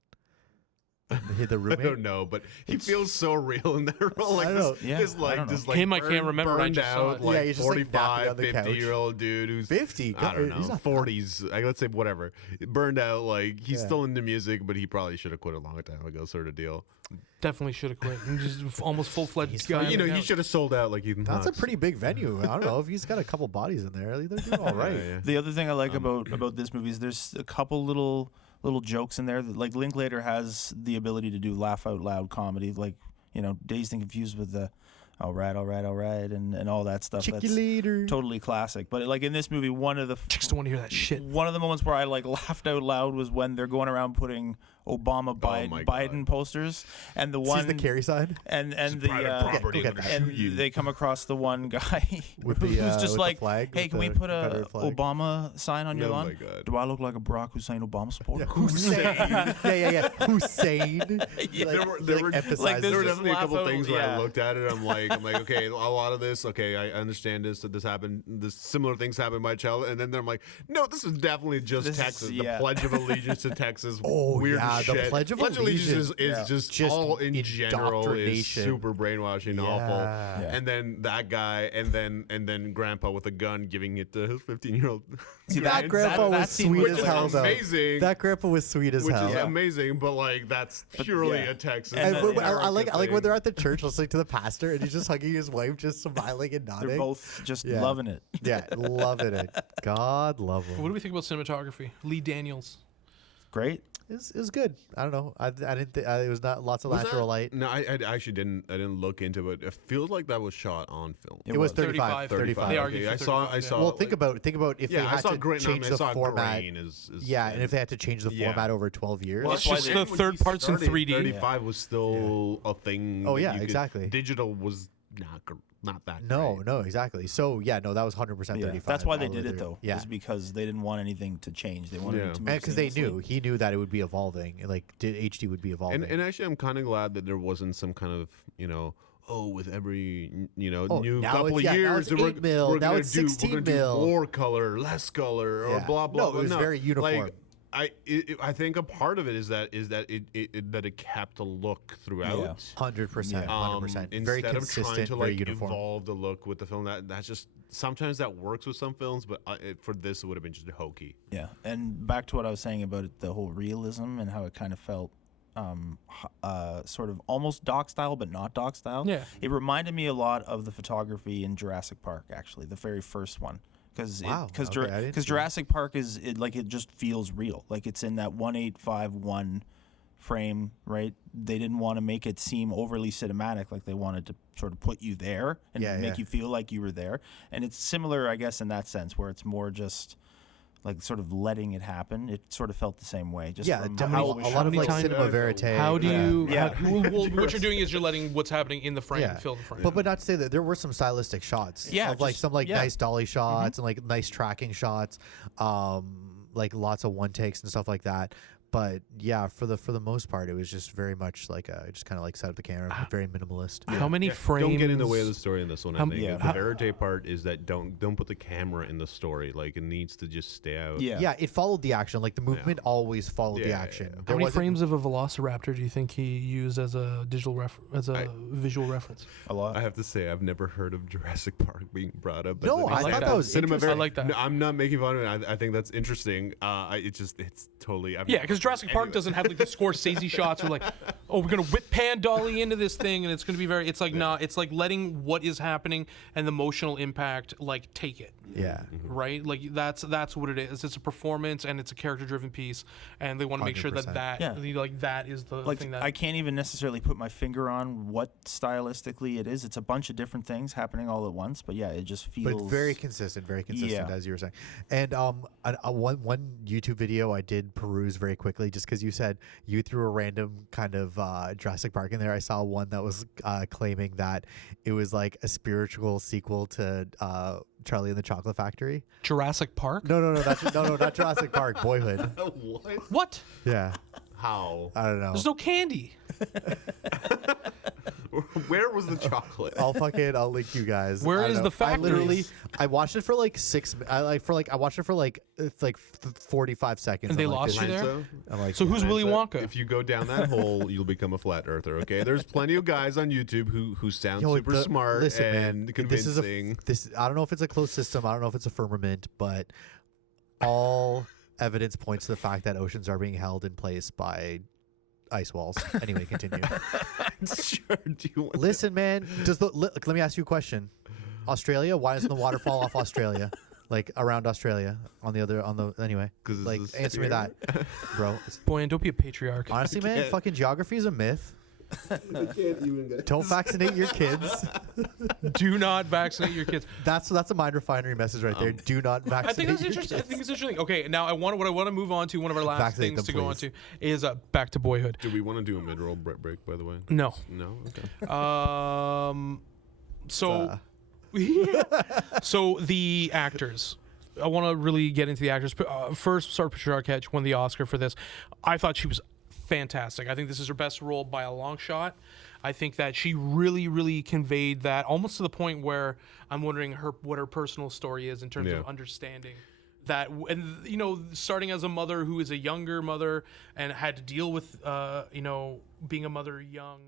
The I roommate. don't know, but he feels so real in that role. Like I don't this, know. Yeah, this I like don't know. this like Him, I can't remember, I burned just saw out it. Yeah, like he's just, like, napping 45, on the couch. 50-year-old dude who's 50. I don't know, He's not 40s. Let's say whatever. Burned out. Like he's Yeah. still into music, but he probably should have quit a long time ago, sort of deal. Definitely should have quit. And just almost full-fledged. He's guy fine. on You know, the he couch. should have sold out like Ethan That's a Hawke's. pretty big venue. I don't know if he's got a couple bodies in there. They're doing all right. Yeah. The other thing I like about this movie is there's a couple little jokes in there that, like, Linklater has the ability to do laugh out loud comedy, like, Dazed and Confused with the all right, and all that stuff. Chicky That's later. totally classic. But like in this movie, one of the Chicks don't want to hear that shit. one of the moments where I like laughed out loud was when they're going around putting Obama my Biden posters, and the Sees one the carry sign and the private property. okay, I'm gonna and shoot you. they come across the one guy With the, who's with just the like, flag, "Hey, with can we the put a Confederate flag." Obama sign on your Oh lawn? my God. Do I look like a Barack Hussein Obama supporter?" Hussein. yeah. Hussein. Yeah. There were emphasizes like, there were this definitely a couple laugh out- things where I yeah. looked at it. I'm like, okay, a lot of this. Okay, I understand this. That this happened. This similar things happened in my child, and then I'm like, no, this is definitely just This is- Texas. yeah. The Pledge of Allegiance to Texas. Oh, weird yeah, the shit. Pledge of Allegiance Allegiance is just all in general is indoctrination. super brainwashing, awful. Yeah. Yeah. And then that guy, and then Grandpa with a gun giving it to his 15-year-old. See, That grandpa that was scene sweet which as is hell, though. amazing. That grandpa was sweet as which hell. is Yeah. amazing, but like that's purely yeah. a Texas. And And then- I like when thing. they're at the church listening to the pastor and he's just hugging his wife, just smiling and nodding. They're both just Yeah. loving it. Yeah, loving it. God love What him. do we think about cinematography? Lee Daniels. Great. It was good. I don't know. I didn't. It was not lots of Was natural that- light. No, I actually didn't. I didn't look into it. It feels like that was shot on film. It was 35. 35. They Okay, argued for I saw. 35, I yeah. saw. Well, like- think about if they Yeah, I had saw to grain. change I the saw format. grain is Yeah, and if they had to change the Yeah. format over 12 years. Well, it's just the third part's in 3D. 35 was still a thing. Oh, that yeah, you could- exactly. Digital was not that. no, great. no, exactly. So yeah, no, that was 100% Yeah. 35. That's why they all the did way it through. though. Yeah, Is because they didn't want anything to change. They wanted Yeah. it to move because they knew seamlessly. he knew that it would be evolving. Like HD would be evolving. And actually, I'm kind of glad that there wasn't some kind of with every Oh, new now couple it's- of yeah, now years it's we're 8 mil, we're now gonna it's do 16 we're gonna mil. do more color, less color, or Yeah. blah blah. No, it was very uniform. Like, I think a part of it is that it kept a look throughout. 100%, 100%. Very Instead of consistent, trying to very like uniform. evolve the look with the film, that's just sometimes that works with some films, but for this it would have been just hokey. Yeah, and back to what I was saying about it, the whole realism and how it kind of felt sort of almost doc style, but not doc style. Yeah. It reminded me a lot of the photography in Jurassic Park, actually, the very first one. Because Wow, okay, I didn't see that. Jurassic Park it just feels real. Like it's in that 1851 frame, right? They didn't want to make it seem overly cinematic. Like they wanted to sort of put you there and Yeah, make yeah. you feel like you were there. And it's similar, I guess, in that sense, where it's more just like sort of letting it happen. It sort of felt the same way. Just Yeah, from a how lot it was of shot. like times- cinema verite. How do you? Yeah. Well, what you're doing is you're letting what's happening in the frame Yeah, fill the frame. but not to say that there were some stylistic shots. Yeah, of like just- some like yeah. nice dolly shots and like nice tracking shots, like lots of one takes and stuff like that. But yeah, for the most part, it was just very much like just kind of like set up the camera, very minimalist. How many frames? Don't get in the way of the story in this one. I How- think yeah. the verite part is that don't put the camera in the story. Like it needs to just stay out. Yeah. Yeah, it followed the action. Like the movement always followed the Yeah, action. yeah. How There many wasn't- frames of a velociraptor do you think he used as a visual reference? A lot. I have to say, I've never heard of Jurassic Park being brought up. No, as I an thought example. that was Cinema interesting. I like that. No, I'm not making fun of it. I think that's interesting. It's totally. Yeah, because Jurassic Park doesn't have like the Scorsese shots. Or like, oh, we're gonna whip Pan Dolly into this thing, and it's gonna be very. It's like nah. It's like letting what is happening and the emotional impact like take it. Yeah. Right, like that's what it is. It's a performance and it's a character-driven piece, and they want to make sure that 100%. Yeah. that is the Like thing that I can't even necessarily put my finger on what stylistically it is. It's a bunch of different things happening all at once. But yeah, it just feels But very consistent, Yeah. as you were saying. And one YouTube video I did peruse very quickly, just because you said you threw a random kind of Jurassic Park in there. I saw one that was claiming that it was like a spiritual sequel to Charlie and the Chocolate Factory. Jurassic Park. No, not Jurassic Park. Boyhood. What? What? Yeah, How? I don't know. There's no candy. Where was the chocolate? I'll link you guys. Where I don't is know. the factory? I watched it for like I watched it for like 45 seconds. And they I'm like, lost you this- there? I'm like, So who's Willy Mindset. Wonka? If you go down that hole, you'll become a flat earther. Okay, there's plenty of guys on YouTube who sound Yo, super smart listen, and man, convincing. This I don't know if it's a closed system. I don't know if it's a firmament, but all evidence points to the fact that oceans are being held in place by ice walls. Anyway, continue. Sure. Do you want Listen, man. Let me ask you a question. Australia? Why doesn't the water fall off Australia? Like around Australia anyway. 'Cause it's Like a answer me sphere. that, bro. Boy, and don't be a patriarch. Honestly, man, can't- fucking geography is a myth. I can't even get. Don't vaccinate your kids. Do not vaccinate your kids. That's a mind refinery message right there. Do not vaccinate. I think that's your interesting. I kids. think it's interesting. Okay, now what I want to move on to, one of our last Vaccinate things them, to go on please. to is back to Boyhood. Do we want to do a mid-roll break, by the way? No. No. Okay. So, so the actors. I want to really get into the actors. First, Patricia Arquette won the Oscar for this. I thought she was fantastic. I think this is her best role by a long shot. I think that she really, really conveyed that, almost to the point where I'm wondering what her personal story is in terms of understanding that, and starting as a mother who is a younger mother and had to deal with being a mother young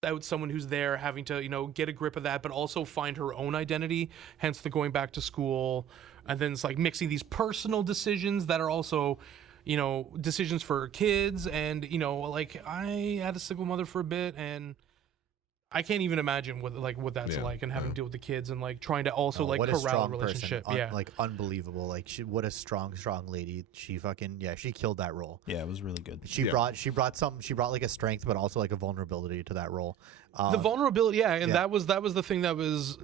without someone who's there, having to get a grip of that, but also find her own identity, hence the going back to school. And then it's like mixing these personal decisions that are also decisions for kids. And like, I had a single mother for a bit, and I can't even imagine what that's like, and having to deal with the kids and like trying to also what a corral a strong relationship. person. Like unbelievable. Like what a strong lady. She she killed that role. Yeah, it was really good. She brought like a strength, but also like a vulnerability to that role. The vulnerability, that was the thing that was.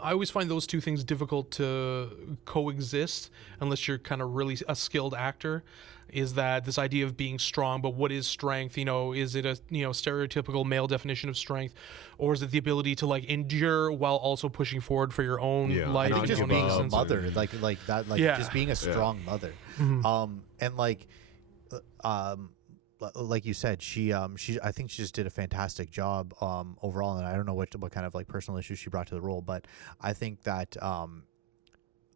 I always find those two things difficult to coexist unless you're kind of really a skilled actor. Is that this idea of being strong, but what is strength? Is it a stereotypical male definition of strength, or is it the ability to like endure while also pushing forward for your own life? I think and just your being own a sense? mother, like that, just being a strong mother. And like you said, she I think she just did a fantastic job overall. And I don't know what kind of like personal issues she brought to the role, but I think that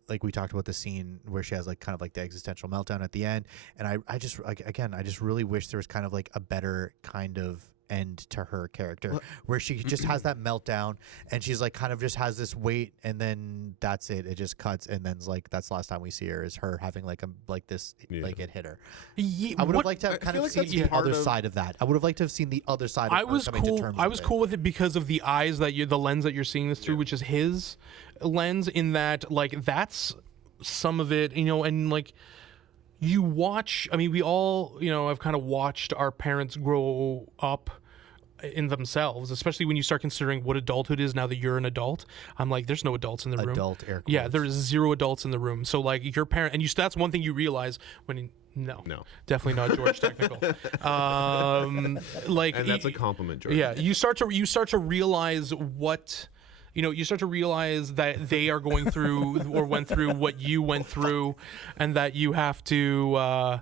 like we talked about the scene where she has like kind of like the existential meltdown at the end, and I just really wish there was kind of like a better kind of end to her character where she just has that meltdown and she's like kind of just has this weight, and then that's it just cuts, and then like that's the last time we see her is her having like this like it hit her. I would have liked to have kind of seen the other side of that. I would have liked to have seen the other side of I was cool with it because of the eyes the lens that you're seeing this through, which is his lens, in that like that's some of it, and like you watch, I mean, we all have kind of watched our parents grow up in themselves, especially when you start considering what adulthood is now that you're an adult. I'm like, there's no adults in the room. Adult air quotes. Yeah, there's zero adults in the room. So like your parent, and that's one thing you realize when no, definitely not George Technical. Like, and that's a compliment, George. Yeah, you start to realize what. You start to realize that they are going through or went through what you went through, and that you have to.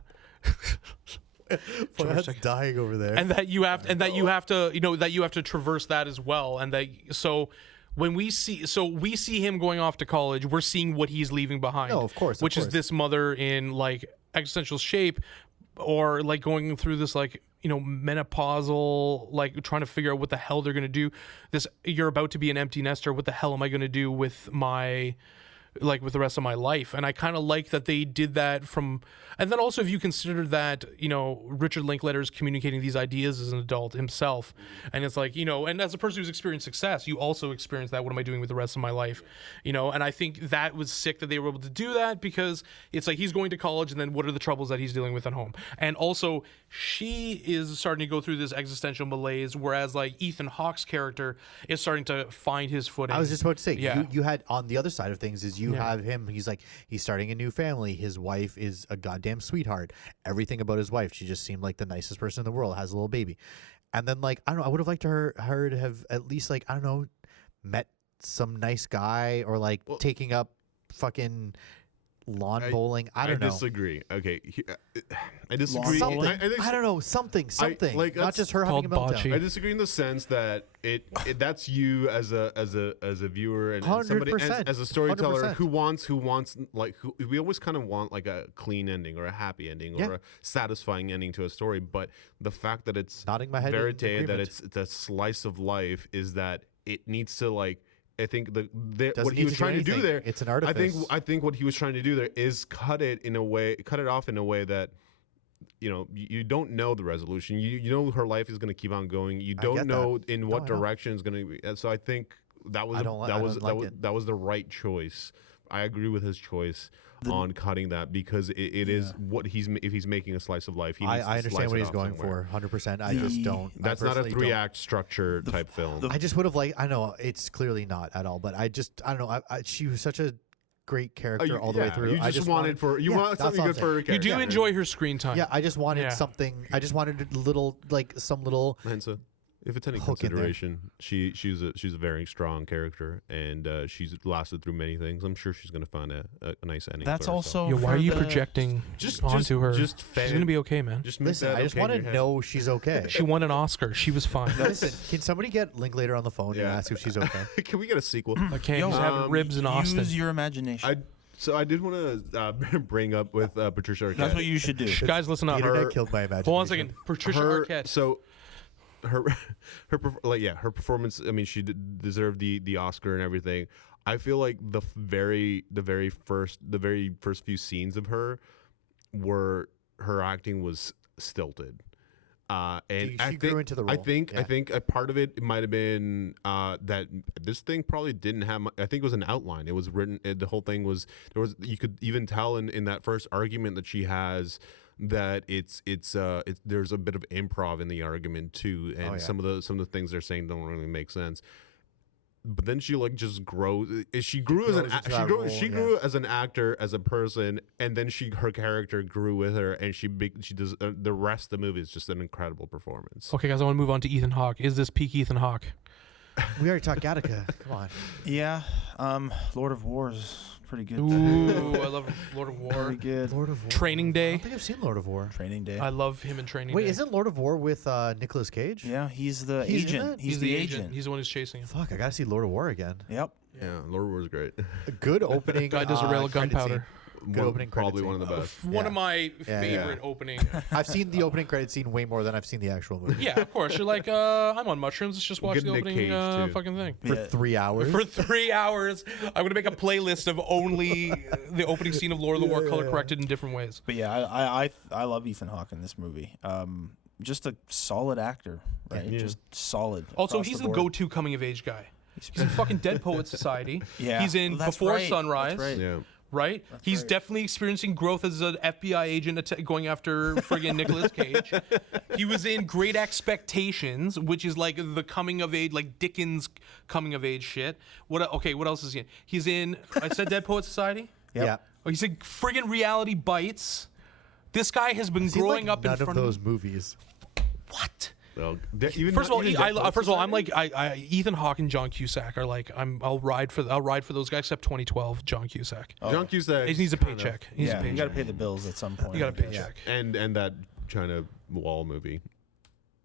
That's dying over there. And that you have to traverse that as well, and that when we see him going off to college, we're seeing what he's leaving behind. No, of course, which is this mother in like existential shape, or like going through this like menopausal, like trying to figure out what the hell they're gonna do. You're about to be an empty nester. What the hell am I gonna do with with the rest of my life? And I kind of like that they did that and then also if you consider that Richard Linklater is communicating these ideas as an adult himself, and it's like and as a person who's experienced success, you also experience that. What am I doing with the rest of my life? And I think that was sick that they were able to do that, because it's like he's going to college, and then what are the troubles that he's dealing with at home? And also she is starting to go through this existential malaise, whereas like Ethan Hawke's character is starting to find his footing. I was just about to say, you had on the other side of things is you have him. He's starting a new family. His wife is a goddamn sweetheart. Everything about his wife, she just seemed like the nicest person in the world. Has a little baby, and then like I don't know. I would have liked her to have at least like I don't know, met some nice guy, or like taking up fucking lawn bowling. I don't know. I disagree. Okay, I disagree. I don't know. Something. Like not just her having a meltdown. I disagree in the sense that it that's you as a viewer and somebody as a storyteller 100%. who wants we always kind of want like a clean ending or a happy ending or a satisfying ending to a story. But the fact that it's nodding my head verite, that it's a slice of life, is that it needs to like. I think what he was trying to do there, it's an artifice. I think what he was trying to do there is cut it off in a way that, you don't know the resolution. You know her life is going to keep on going. You don't know in what direction it's going to be. And so I think that was the right choice. I agree with his choice on cutting that because it is what if he's making a slice of life. He needs to I understand slice what it he's off going somewhere. for, 100%. I just don't. That's not a 3-act structure type film. I just would have liked. I know it's clearly not at all, but I don't know. She was such a great character all the way through. You I just wanted something good for her character. You do enjoy her screen time. Yeah, I just wanted something. I just wanted a little, some little. Mensa, if it's any hook in there. consideration, she's a very strong character, and she's lasted through many things. I'm sure she's going to find a nice ending. That's for herself. also. Why are you for the- projecting onto her? Just She's gonna be okay, man. Just make Listen, that I just okay in want your to head. know she's okay. She won an Oscar. She was fine. Listen, can somebody get Linklater on the phone and ask if she's okay? Can we get a sequel? Okay, Yo, he's having ribs in Austin. Use your imagination. I did want to bring up with Patricia Arquette. That's what you should do. Guys, listen up. The internet killed my imagination. Hold on a second. Patricia Arquette. So her performance. I mean, she deserved the Oscar and everything. I feel like the very first few scenes of her her acting was stilted. And she grew into the role. I think a part of it might have been that this thing probably didn't have. I think it was an outline. It was written. The whole thing was there was. You could even tell in that first argument that she has that there's a bit of improv in the argument too, and some of the things they're saying don't really make sense. But then she just grows. She grew as an actor, as a person, and then her character grew with her, and she does the rest of the movie is just an incredible performance. Okay, guys, I want to move on to Ethan Hawke. Is this peak Ethan Hawke? We already talked Gattaca. Come on. Yeah. Lord of War is pretty good. Ooh, I love Lord of War. Pretty good. Lord of War. Training I Day. don't think I've seen Lord of War. Training Day. I love him in Training Wait, Day. isn't Lord of War with Nicolas Cage? Yeah, he's the He's in agent. it? He's the agent. He's the one who's chasing him. Fuck, I gotta see Lord of War again. Yep. Yeah, Lord of War is great. A good opening. Guy does a rail of credit gunpowder. Good opening credit Probably scene. one of the best. One of my Yeah. favorite opening. I've seen the opening credit scene way more than I've seen the actual movie. Yeah, of course. You're like, I'm on mushrooms. Let's just watch Good the Nick opening Cage, too. fucking thing. For Yeah. 3 hours. For 3 hours, I'm gonna make a playlist of only the opening scene of Lord of the War, color corrected in different ways. But yeah, I love Ethan Hawke in this movie. Just a solid actor, right? Yeah. Just solid. Also, across he's the the board. go-to coming-of-age guy. He's in fucking Dead Poets Society. Yeah. He's in That's Before right. Sunrise. That's right. Yeah. Right? He's definitely experiencing growth as an FBI agent going after friggin' Nicolas Cage. He was in Great Expectations, which is like the coming of age, like Dickens coming of age shit. What else is he in? He's in, I said Dead Poet Society? Yep. Yeah. Oh, he's in friggin' Reality Bites. This guy has been Seen, growing like, up in none front of those movies. What? Well, First of all, I'm like Ethan Hawke and John Cusack are like I'll ride for those guys except 2012 John Cusack. John Cusack. He needs a paycheck. He needs a Yeah, you paycheck. got to pay the bills at some point. You got a paycheck. and that China Wall movie.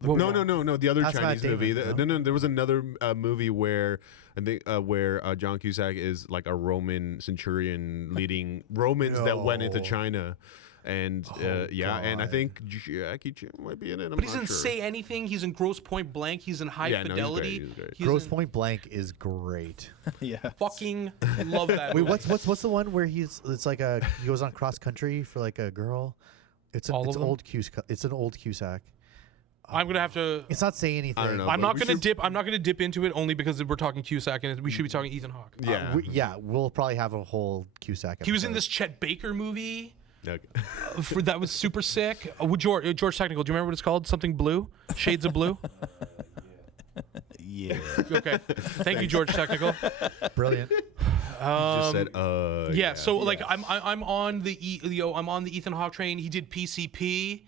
What No, wall? the other That's Chinese Matt movie. Damon, No, there was another movie where I think where John Cusack is like a Roman centurion leading Romans that went into No. China. And and I God. think Jackie Chan might be in it. I'm But he's not in sure. Say Anything. He's in Gross Point Blank. He's in High Yeah, no, he's Fidelity. great, he's great. He's Gross in- Point Blank is great. Yeah. Fucking love that. Wait, movie. what's the one where it's like he goes on cross country for like a girl? It's All of them? It's an old Cusack. I'm gonna have to. It's not saying anything. I don't know. I'm but not we gonna should- dip. I'm not gonna dip into it only because we're talking Cusack and we should be talking Ethan Hawke. Yeah. We'll probably have a whole Cusack. He was in episode. this Chet Baker movie. Okay. That was super sick. George Technical. Do you remember what it's called? Something Blue? Shades of Blue? Yeah. Okay. Thank you, George Technical. Brilliant. Just said Yeah. So like I'm on I'm on the Ethan Hawke train. He did PCP.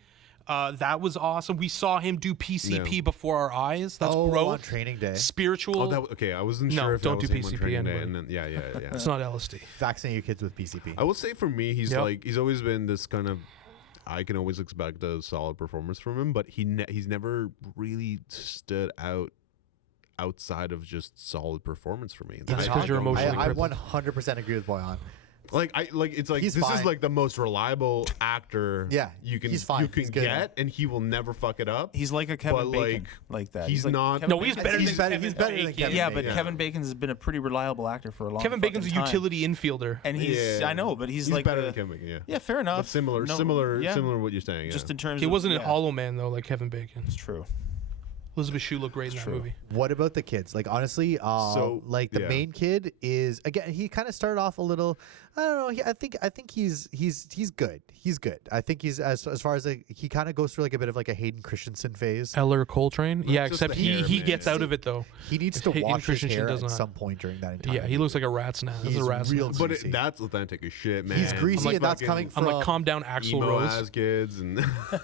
That was awesome. We saw him do PCP Yeah. before our eyes. That's on growth. Training Day. Spiritual. Okay, I wasn't No, sure if don't that do was him on PCP Training Day, anyway. and then, yeah. It's not LSD. Vaccinate your kids with PCP. I will say for me, he's Yep. he's always been this kind of. I can always expect a solid performance from him, but he's never really stood outside of just solid performance for me. That's I 'cause you're don't- emotionally I crippled. 100% agree with Boyan. It's like He's this fine. is like the most reliable actor Yeah, you can he's fine. you can He's good. get, and he will never fuck it up. He's like a Kevin But, Bacon, like that. He's like not. Kevin No, he's Bacon. better He's than better- Kevin he's better than Bacon. Kevin Yeah, Bacon. but Kevin Bacon has been a pretty reliable actor for a long. Kevin Bacon's a fucking time. utility infielder. and he's. Yeah. I know, but he's He's like better a- than Kevin Bacon. Yeah. Yeah, fair enough. But similar No, yeah. to what you're saying. Just yeah. in terms. He of, wasn't in yeah, Hollow Man though, like Kevin Bacon. It's true. Elizabeth Shue looked great in that movie. What about the kids? Like honestly, like the main kid is again. He kind of started off a little. I don't know. I think he's good. He's good. I think he's as far as he kind of goes through like a bit of like a Hayden Christensen phase. Eller Coltrane. Yeah, just except the hair, he man. gets out of it though. He needs to Hayden wash his Christensen hair does at not. some point during that entire. Yeah, he looks like a rat's nest. He's a rat's real nest. But greasy. that's authentic as shit, man. He's greasy, like and that's fucking coming I'm from. like, calm down, Axl emo Rose. ass kids and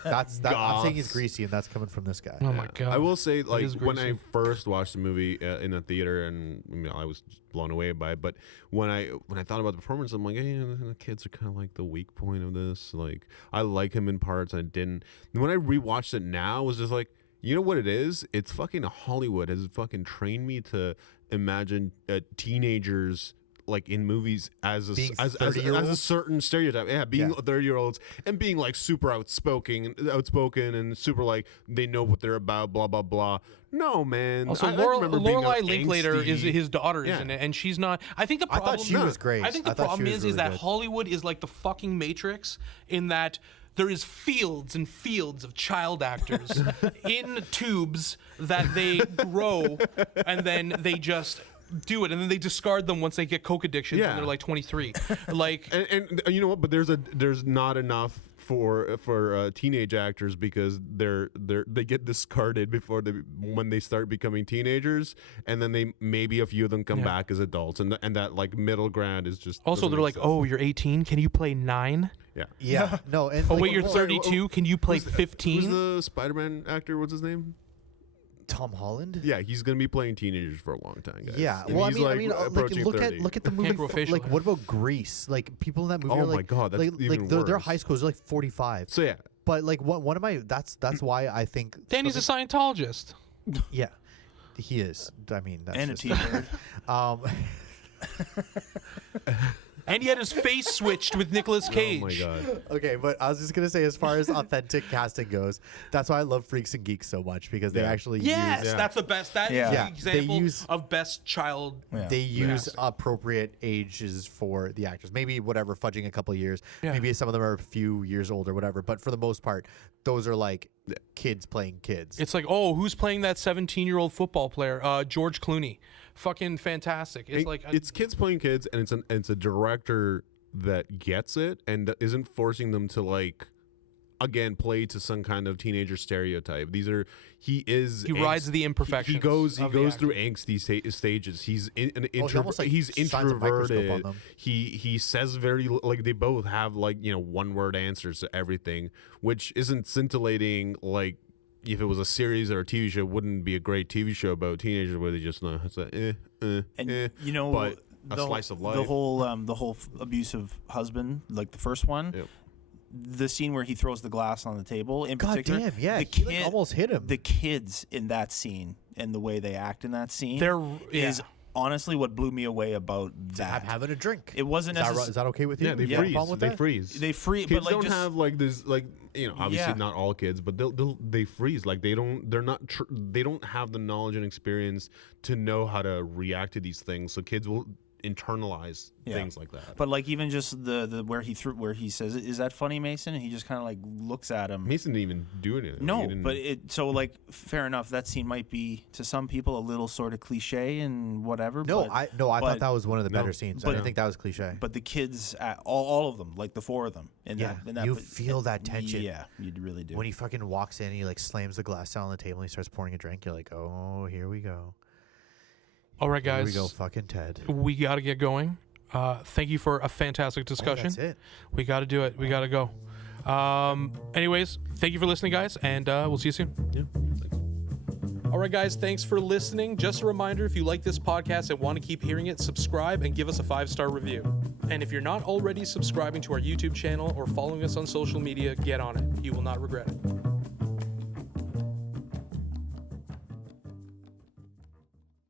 I'm saying he's goths. greasy, and that's coming from this guy. Oh my god! I will say, like, is when I greasy. first watched the movie in a theater, and I was blown away by it. But when I thought about the performance, I'm like, hey, the kids are kind of like the weak point of this. Like, I like him in parts, I didn't. And when I rewatched it now, I was just like, you know what it is? It's fucking Hollywood has fucking trained me to imagine teenagers like in movies as a, Being as a 30-year-olds? certain stereotype. Yeah, being 30-year-olds and being like super outspoken and super like they know what they're about, blah blah blah. No, man. Also, I remember being Lorelai an Linklater is angsty- his daughter, Yeah. isn't it? And she's not. I think the problem. thought she was great. I think the I thought she problem was is really that good. Hollywood is like the fucking Matrix in that there is fields and fields of child actors in tubes that they grow and then they just do it and then they discard them once they get coke addictions Yeah. when they're like 23. Like and you know what? But there's not enough for teenage actors because they get discarded when they start becoming teenagers, and then maybe a few of them come back as adults, and that like middle ground is just also doesn't they're like, exist. "Oh, you're 18. Can you play 9? Yeah, no. And Oh like, wait, you're 32. Can you play Who's 15?" the Spider-Man actor? What's his name? Tom Holland. Yeah, he's gonna be playing teenagers for a long time, guys. Yeah, And well, he's, like, approaching look 30. at the movie. Can't grow facial Like, hair. what about Grease? Like, people in that movie Oh are my like, God, that's even their worse. high schools are like 45. So yeah, But like, one of my that's why I think Danny's a Scientologist. yeah, he is. I mean, that's And a just, T-bird. And he had his face switched with Nicolas Cage. oh my god. Okay, but I was just gonna say, as far as authentic casting goes, that's why I love Freaks and Geeks so much because they Yeah. actually Yes, Yeah. that's the best. That is Yeah. the Yeah, they example use- of best child. Yeah. they use Casting. appropriate ages for the actors. Maybe whatever, fudging a couple of years. Yeah. Maybe some of them are a few years old or whatever. But for the most part, those are like kids playing kids. It's like, oh, who's playing that 17-year-old football player? George Clooney. Fucking fantastic. It's like it's kids playing kids, and it's a director that gets it and isn't forcing them to like again play to some kind of teenager stereotype. He rides the imperfections. He goes of the through acting. angsty stages. He's almost, like, he's shines a microscope on introverted. them. He says very like they both have like one word answers to everything, which isn't scintillating like. If it was a series or a TV show, it wouldn't be a great TV show about teenagers where they just know it's a And but a the, slice of life. the whole abusive husband, like the first one, Yep. the scene where he throws the glass on the table in God particular. damn, yeah, the he like, almost hit him. The kids in that scene and the way they act in that scene They're is honestly what blew me away about I'm that. having a drink. It wasn't Is necessarily. that okay with you? Yeah, they You have a freeze. problem with They that? freeze. They free, Kids but like don't just, have like this, like obviously Yeah. not all kids, but they freeze. Like they don't have the knowledge and experience to know how to react to these things. So kids will internalize Yeah. things like that. But like even just the where he says, "Is that funny, Mason?" And he just kind of like looks at him. Mason didn't even do anything. He No, didn't- but so like fair enough. That scene might be to some people a little sort of cliche and whatever. No, but, I but- thought that was one of the No, better scenes. I but- didn't think that was cliche. But the kids, all of them, like the four of them, in Yeah, that, you feel that tension. Yeah, you really do. When he fucking walks in, he like slams the glass down on the table and he starts pouring a drink. You're like, oh, here we go. all right, Here guys. we go, fucking Ted. We got to get going. Thank you for a fantastic discussion. That's it. We got to do it. We got to go. Anyways, thank you for listening, guys, and we'll see you soon. yeah, thanks. All right, guys, thanks for listening. Just a reminder, if you like this podcast and want to keep hearing it, subscribe and give us a 5-star review. And if you're not already subscribing to our YouTube channel or following us on social media, get on it. You will not regret it.